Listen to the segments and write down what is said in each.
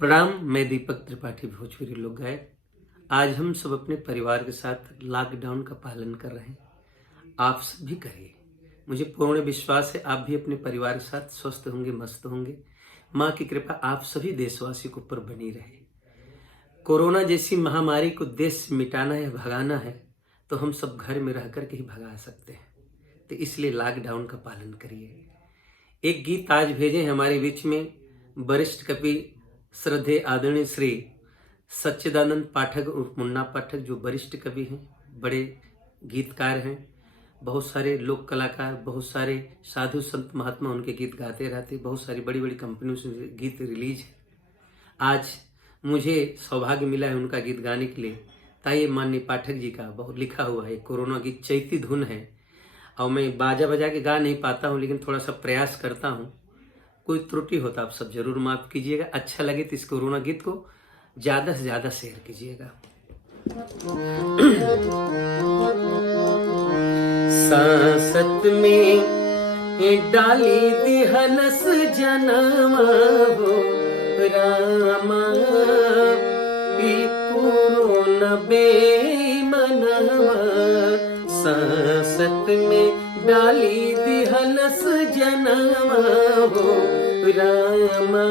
प्रणाम। मैं दीपक त्रिपाठी, भोजपुरी लोक गायक। आज हम सब अपने परिवार के साथ लॉकडाउन का पालन कर रहे हैं। आप सब भी करिए। मुझे पूर्ण विश्वास है आप भी अपने परिवार के साथ स्वस्थ होंगे, मस्त होंगे। माँ की कृपा आप सभी देशवासियों के ऊपर बनी रहे। कोरोना जैसी महामारी को देश से मिटाना है, भगाना है, तो हम सब घर में रह कर के ही भगा सकते हैं। तो इसलिए लॉकडाउन का पालन करिए। एक गीत आज भेजे हमारे बीच में वरिष्ठ कवि श्रद्धेय आदरणीय श्री सच्चिदानंद पाठक उर्फ मुन्ना पाठक, जो वरिष्ठ कवि हैं, बड़े गीतकार हैं। बहुत सारे लोक कलाकार, बहुत सारे साधु संत महात्मा उनके गीत गाते रहते। बहुत सारी बड़ी बड़ी कंपनियों से गीत रिलीज है। आज मुझे सौभाग्य मिला है उनका गीत गाने के लिए। ताइए माननीय पाठक जी का बहुत लिखा हुआ है कोरोना गीत, चैती धुन है। और मैं बाजा बजा के गा नहीं पाता हूँ, लेकिन थोड़ा सा प्रयास करता हूँ। कोई त्रुटि होता आप सब जरूर माफ कीजिएगा। अच्छा लगे तो इस कोरोना गीत को ज्यादा से ज्यादा शेयर कीजिएगा। सांसत में डाली दिहलस जनमा हो रामा, कोरोना बेमनवा। सांसत में डाली दिहलस जनमा हो रामा,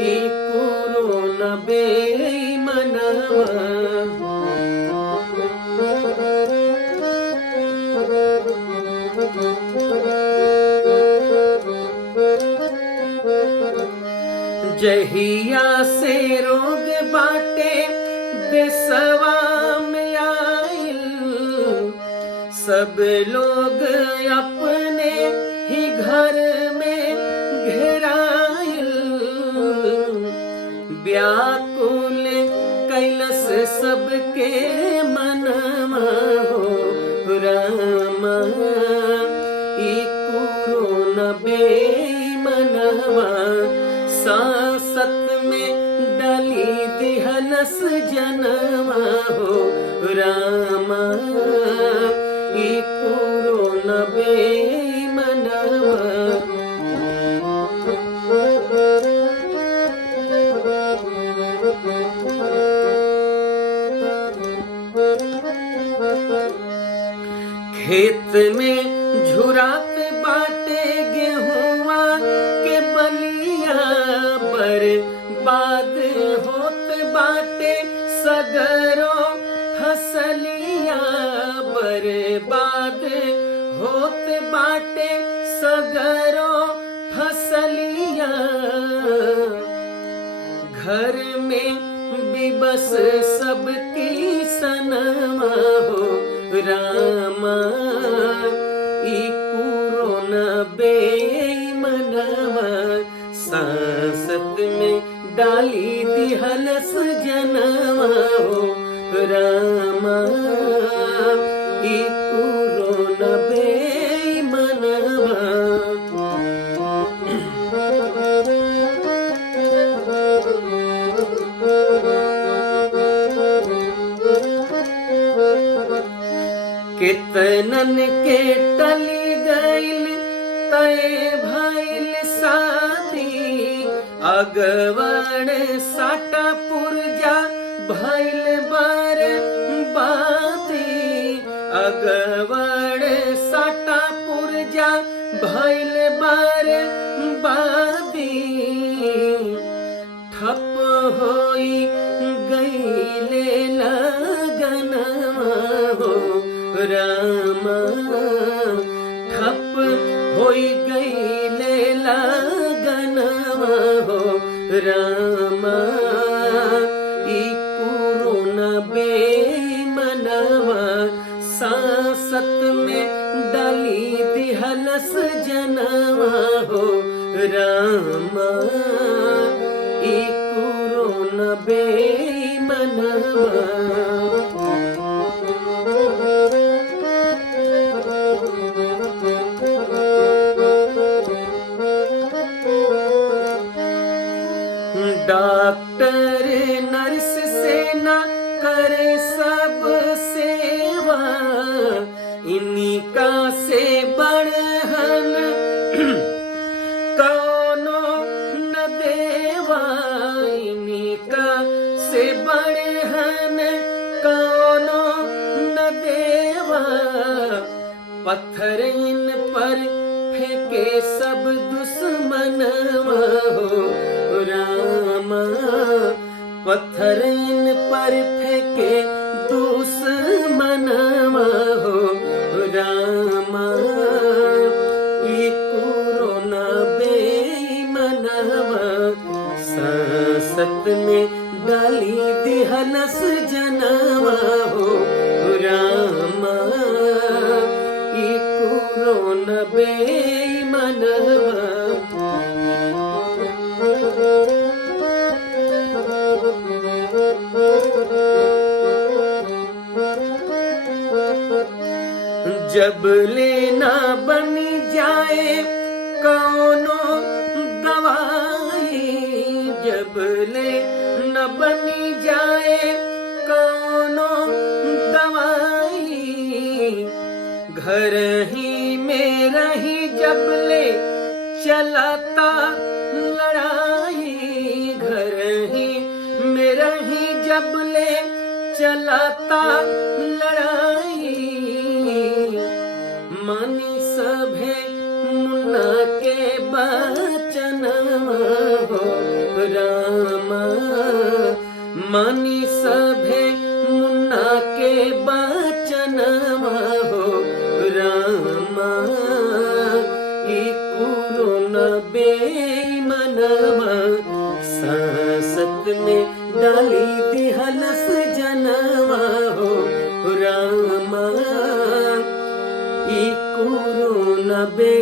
कोरोना बेमनवा। जहिया से रोग बाटे देशवा में आइल, सब लोग अपने ही घर में घेराइल। व्याकुल कैलस सबके मनवा हो रामा, कोरोना बेमनवा। सांसत में डाली दिहलस जनवा हो रामा, कोरोना बेमनवा। खेत में झुरात बाटे गेहुआ के बलिया, बर्बाद होत बाटे सगरो फसलिया। बर्बाद होत बाटे सगरो फसलिया। घर में बिबस सबकी सनमा हो रामा, कोरोना बेमनवा। सांसत में डाली दिहलस जनवा हो रामा, कोरोना बेमनवा। कितनन के टली गइल तय भइल शादी। अगवण साटा पुरजा भइल बर्बादी। अगवण साटा पुरजा भइल बर्बादी। ठप होई गइले लगनवा हो रामा, ठप होई गइले लगनवा हो रामा, कोरोना बेमनवा। सांसत में डाली दिहलस जनवा हो रामा, कोरोना बेमनवा। डॉक्टर नर्स सेना करे सब सेवा, इन्हीं का से बढ़हन कौनो न देवा। पत्थर इन पर फेंके सब दुश्मनवा हो रामा, पत्थर इन पर फेंके दुश्मनवा हो रामा, ई कोरोना बेईमानवा संसद में डाली दिहलस जनवा हो रामा, ई कोरोना बेईमानवा। जब लेना बन जाए कौनो दवाई, जब ले न बन जाए कौनो दवाई, घर ही में रही जब ले चलाता लड़ाई, घर ही में रही जब ले चलाता लड़ाई, मानी सभे मुन्ना के बचनवा हो रामा, मानी सभे मुन्ना के बचनवा हो रामा, ई कोरोना बेईमानवा संसद में डाली दिहलस जनवा हो रामा, ई कोरोना बे